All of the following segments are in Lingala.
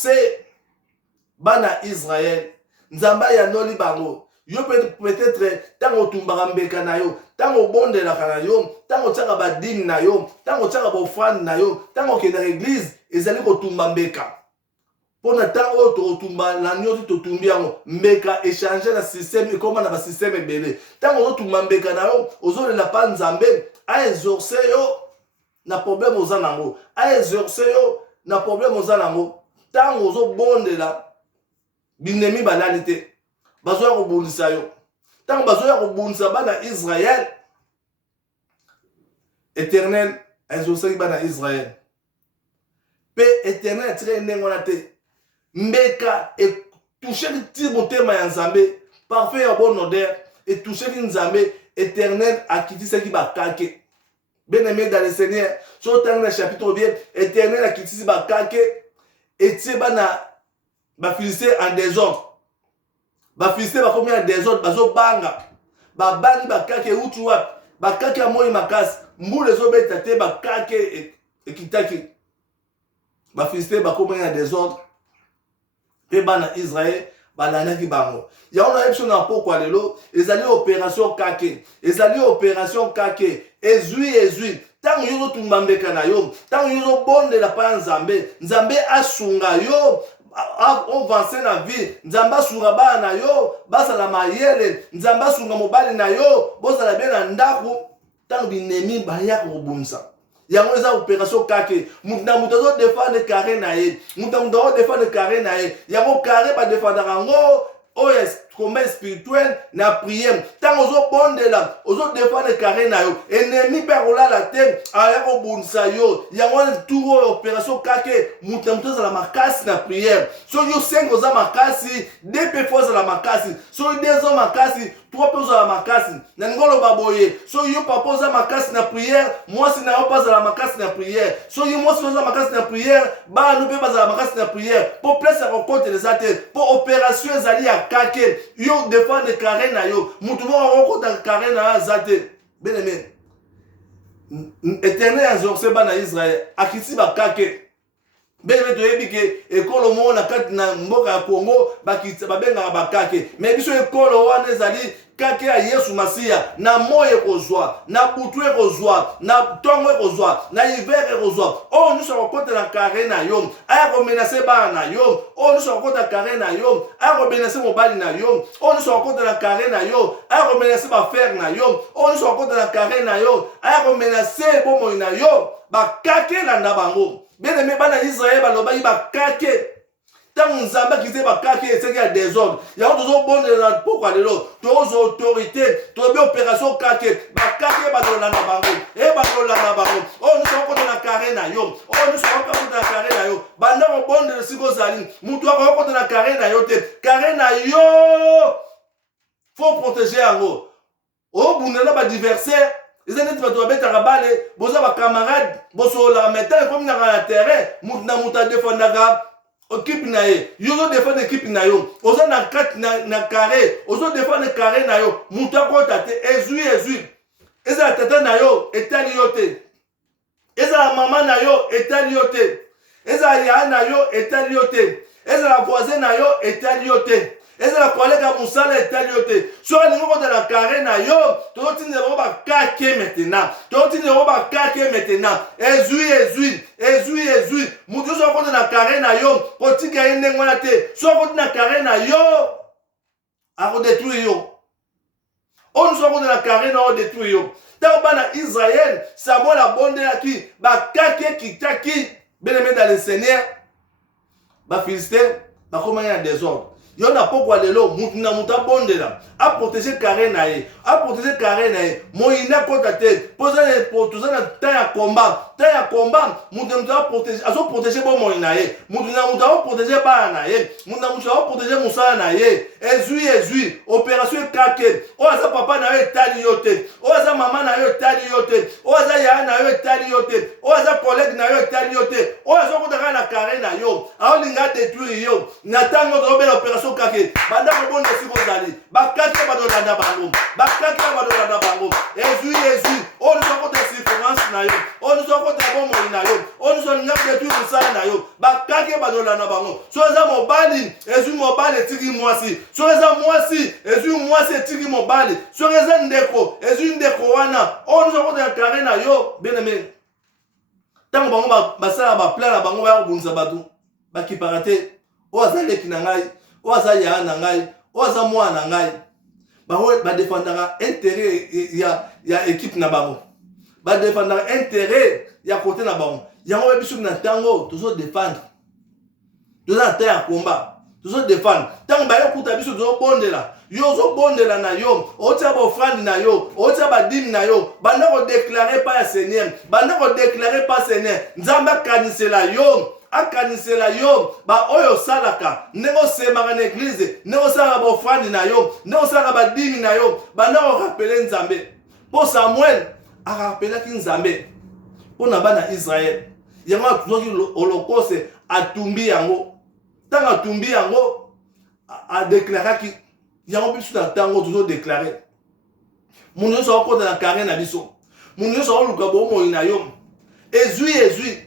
exaucé bana Israël nzamba ya noli bango yo peut-être tango tumbaka mbeka na yo tango bondelaka na yo tango tiaka badini na yo tango tiaka bofani na yo tango okendaka église ezali kotumba mbeka pona tango oyo tokotumba na nyonso totumbi yango mbeka échange na système ekoma na basystème ebele tango ozotumba mbeka na yo ozolela pa nzambe aexorce yo na problème oza nango aexorce yo na problème oza nango tango ozobondela binemi balali te bazoya kobundisa yo tango bazoya kobundisa bana Israël éternel aexorceki bana Israël pe éternel atire ndenge wana te mbeka etoucheki ti motema ya nzambe parfait ya bonne odeur etoucheki nzambe éternel akitisaki bakake bien-aimé dans le Seigneur so tango na chapitre bien éternel akitisi bakake etie bana bafilisté en désordre bafilisté bakomi en désordre bazobanga babangi bakake euti wapi bakake amoi makasi mbula ezobeta te bakake ekitaki bafilisté bakomi en désordre mpe bana Israël balandaki bango yango na yebiso na pokwa lelo ezali opération kake ezali opération kake ezwi tango yo ozotumba mbeka na yo tango yo ozobondela pa nzambe nzambe asunga yo ovance na vie nzambe asunga bana na yo basala mayele nzambe asunga mobali na yo bozala bien na ndako tango binemi bayaka kobumisa yango eza opération kake mutu na mutu azodefendre kare na ye mutu na mutu azodefendre kare na ye yango kare badefendaka yango oyo combat spirituel na prière tango ozobondela ozodefendre kare na yo ennemi mpe akolala te aya kobundisa yo yango wana tour oyo opération kake mutu na mutu azala makasi na prière soki yo 5 oza makasi 2 mpe fo ozala makasi soki 2 oza makasi 3 mpe ozala makasi na ngolo baboye soki yo papa oza makasi na prière mwasi na yo mpe azala makasi na prière soki mwasi oza makasi na prière bana mpe bazala makasi na prière mpo place ya kokoteleza te mpo opération ezali ya kake yo défendre carré na yo mutu moko akokota carré na yo aza te bien-aimé éternel exaucé bana Israël akitisi bakake bien-aimé toyebi ke ekolo moko na kati na mboka ya Congo babengaka bakake mais biso ekolo wana ezali kake ya Yesu Masiya na moyo ekozwa na butu ekozwa na tongo ekozwa na hiver ekozwa oyo nyonso akokotela kare na yo aya komenase bana na yo oyo nyonso akokota kare na yo aya komenase mobali na yo oyo nyonso akokotela kare na yo aya komenase bafere na yo oyo nyonso akokotela kare na yo aya komenase bomoi na yo bakake elanda bango bien-aimé bana Israël balobaki bakake tango nzambe akitisi bakake eseki ya désordre yango tozobondela na pokwa lelo toza autorité toyebi opération kake bakake bazolanda bango bazolanda bango oyo nyonso akokota na kare na yo oyo nyonso akokota na kare na yo banda kobondela siko ozali mutu akokota na kare na yo te kare na yo faut protéger yango obundela badiversaire eza neti bato babetaka bale boza bacamarade bosololaka metale ekominaka na terrain mutu na mutu adefendaka équipe na ye yo ozodefendre équipe na yo oza na kati na carré ozodefendre carré na yo mutu akota te ezwi ezala tata na yo etali yo te ezala mama na yo etali yo te ezala yaya na yo etali yo te ezala voisin na yo etali yo te ezala koleka mosala etali yo te soki alingi okotala kare na yo tozotindela bango bakake maintenant tozotindela bango bakake maintenant ezwi mutu nyonso akota na kare na yo kotika ye ndenge wana te soki akoti na kare na yo akodetruire yo oyo nyonso akota na kare na yo odetruire yo ntango bana Israël Samuel abondelaki bakake ekitaki bien-aimé dans le Seigneur bafilistin bakomaki na désordre yo na pokwa lelo mutu na mutu abondela aprotéger carré na ye aprotéger carré na ye moyina kota te toza na temps ya combat mutu na mutu azoprotéger bomoi na ye mutu na mutu azoprotéger bana na ye mutu na mutu azoprotéger mosala na ye ezwi opération ekake oyo aza papa na yo etali yo te oyo aza mama na yo etali yo te oyo aza yaya na yo etali yo te oyo aza collègue na yo etali yo te oyo azokotaka na carré na yo aolinga détruire yo na ntango tozobela opération kake banda kobonda esiko ozali bakake badolanda bango ezwi oyo nyonso akota circonférence na yo oyo nyonso kota bomoi na yo oni so nga détruire mosala na yo bakake banola na bango so eza mobali ezwi mobali etiki mwasi so eza mwasi ezwi mwasi etiki mobali so eza ndeko ezwi ndeko wana oni so kota kare na yo bien-aimé tango bango basala baplan na bango baya kobundisa bato bakipaka te oyo aza leki na ngai oyo aza yaya na ngai oyo aza mwana na ngai bango badefendaka intérêt ya équipe na bango badefendaka intérêt ya côté na bango yango oyebi soki na ntango tozodefendre toza na ntan ya komba tozodefendre ntango bayokuta biso tozobondela yo ozobondela na yo otia bofrandi na yo otia badimi na yo banda kodeklare pa ya seigneur banda kodeklare pa seigneur nzambe akanisela yo oyo osalaka ndenge osemaka na eglize ndenge osalaka bofrandi na yo ndenge osalaka badimi na yo banda korapele nzambe mpo samuel arapelaki nzambe mpo na bana israel yango atuzwaki holokose atumbi yango ntango atumbi yango adeklaraki yango biso na ntango tozodeklare mundu nyonso akota na kare na biso mundu nyonso akoluka bomoi na yo ezwi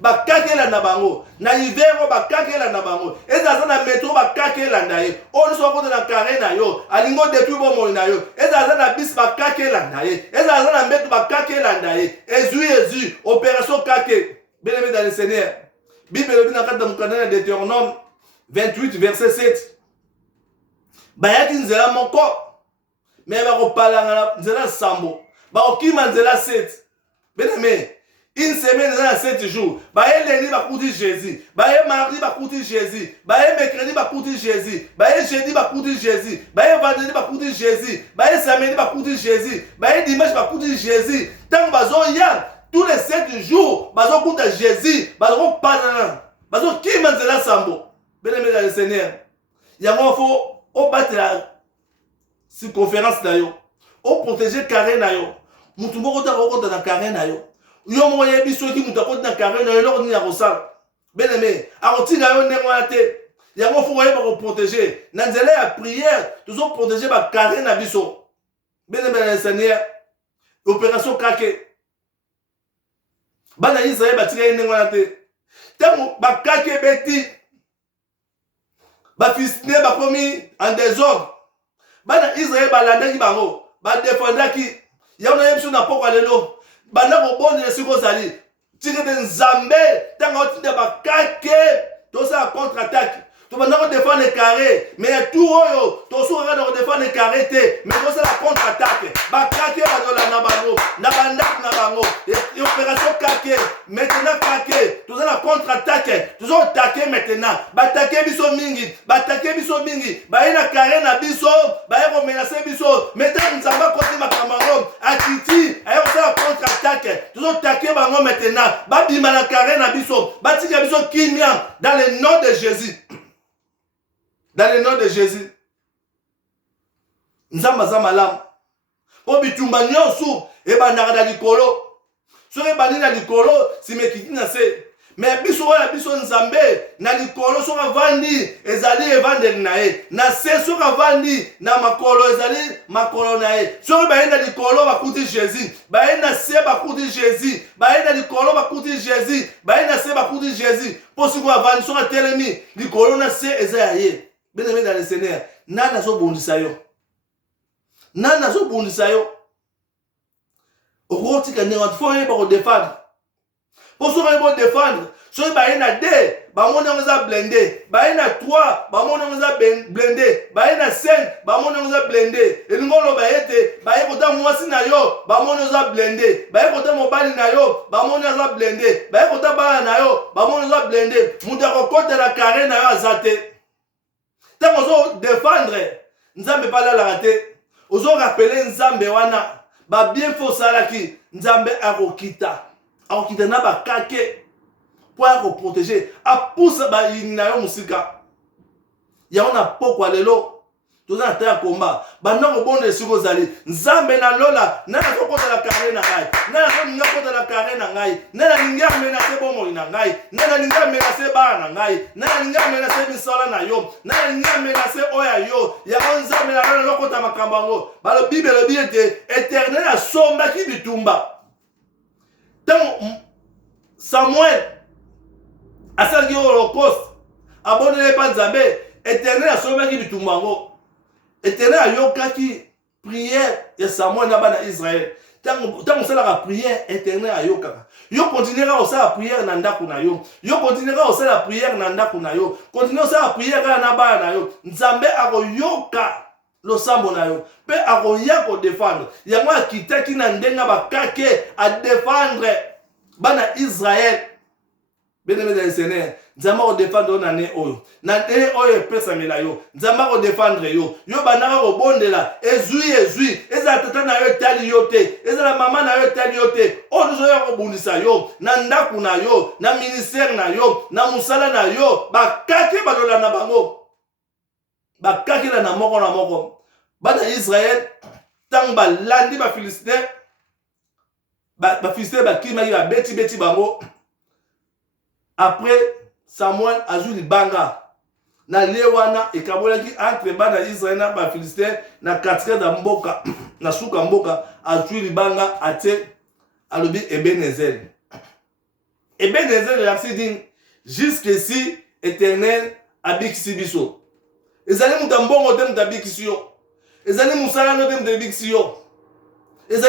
bakakela na bango na hivero bakakela na bango ezaza na metro bakakela na ye oyo nyonso akota na kare na yo alingi odetruire bomoi na yo ezaza na bisi bakakela na ye ezaza na mbeto bakakela na ye ezwi opération kake bien-aimé dans le Seigneur Bible elobi na kati ya mokanda na Deutéronome 28 verset 7 bayaki nzela moko me bakopalanga na nzela sambo bakokima nzela 7 bien-aimé une semaine eza na 7 jours baye lundi bakuti Jésus baye mardi bakuti Jésus baye mercredi bakuti Jésus baye jeudi bakuti Jésus baye vendredi bakuti Jésus baye samedi bakuti Jésus baye dimanche bakuti Jésus ntango bazoya tous les 7 jours bazokuta Jésus bazokopana bazokima nzela sambo bien-aimé dans le Seigneur yango fo obatela circonférence na yo oprotéger carré na yo mutu moko okota na carré na yo yo moko yebi soki mutu akoti na carré na yo eloko nini akosala bien-aimé akotinga yo ndenge wana te yango fo oyeba koprotéger na nzela ya prière tozoprotéger bacarré na biso bien-aimé dans le Seigneur opération kake bana Israël batika ye ndenge wana te ntango bakake ebeti bafilistine bakomi en désordre bana Israël balandaki bango badefendaki yango nayebi biso na pokwa lelo banda kobondela soki ozali tikete nzambe ntango otinda bakake tosala contre attaque tobanda kodefendre carré mais ya tour oyo tosukaka na kodefendre carré te mais tosala contre attaque bakake bazola na bango na bandako na bango opération kake maintenant kake tozala contre attaque tozotake maintenant batake biso mingi baye na carré na biso baye komenase biso maintenant nzambe akoti makambo yango akiti aye kosala contre attaque tozotake bango maintenant babima na carré na biso batika biso kimia dans le nom de Jésus. Dans le nom de Jésus. Nzamba za malamu. Po bitumba nyonso ebandaka na likolo. So ebandi na likolo simekiti na se. Mais biso wana biso nzambe na likolo so vandi ezali evandeli na ye. Na se so vandi na makolo ezali makolo na ye. So baye na likolo bakuti Jésus. Baye na se bakuti Jésus. Baye na likolo bakuti Jésus. Baye na se bakuti Jésus. Po siko vandi so telemi likolo na se eza ya ye. Bien-aimé dans le Seigneur, nana zo bondisa yo. Nana zo bondisa yo. Okotika ne wat fo yeba ko défendre. Po so yeba défendre, so ba na 2, ba mona ngoza blindé, ba na 3, ba mona ngoza blindé, ba na 5, ba mona ngoza blindé. Elingolo ba ete, ba yekota mwasi na yo, ba mona ngoza blindé, ba yekota mobali na yo, ba mona ngoza blindé, ba yekota bana na yo, ba mona ngoza blindé. Muta ko kota la carré na yo azate. Tant ozo défendre nzambe pas la raté ozo rappeler nzambe wana ba bien fo salaki nzambe akokita na ba kake pour ako protéger a pousse ba yina yo musika ya ona pokwa lelo toza ta komba banda ko bonde siko zali nzambe na lola na ko kota la carré na ngai na ko ninga kota la carré na ngai na ninga menacer bomo na ngai na ninga menacer ba na ngai na ninga menacer misala na yo na ninga menacer oya yo ya nzambe na lola lokota makambango balo bible le biete éternel a somba ki bitumba tant Samuel asalaki holocauste abondeli epai Nzambe Éternel asolobaki bitumba yango Éternel ayokaki prière ya Samuel na bana Israël tant osalaka prière Éternel ayokaka yo continuera osala prière na ndako na yo yo continuera osala prière na ndako na yo continue osala prière na bana na yo Nzambe akoyoka losambo na yo pe akoya ko défendre yango akitaki na ndenga bakake a défendre bana Israël bien-aimé dans le Seigneur Nzambe ko défendre na ne oyo na ne oyo pesamela yo Nzambe ko défendre yo yo banaka ko bondela ezui eza tata na yo tali yo te eza la mama na yo tali yo te ozo yo ko bundisa yo na ndaku na yo na ministère na yo na musala na yo bakake balola na bango bakake na moko bana Israël tant balandi ba Philistin ba Philistin bakimaki ba beti bango. Après Samuel azui libanga na lewana ekabolaki entre bana Israël na ba Philistin na 4 da mboka na suka mboka azui libanga ate alobi Ebenezer la sidin jusqu'ici Éternel abikisi biso ezali muta mbongo te muta bikisi yo ezali musala no te muta bikisi yo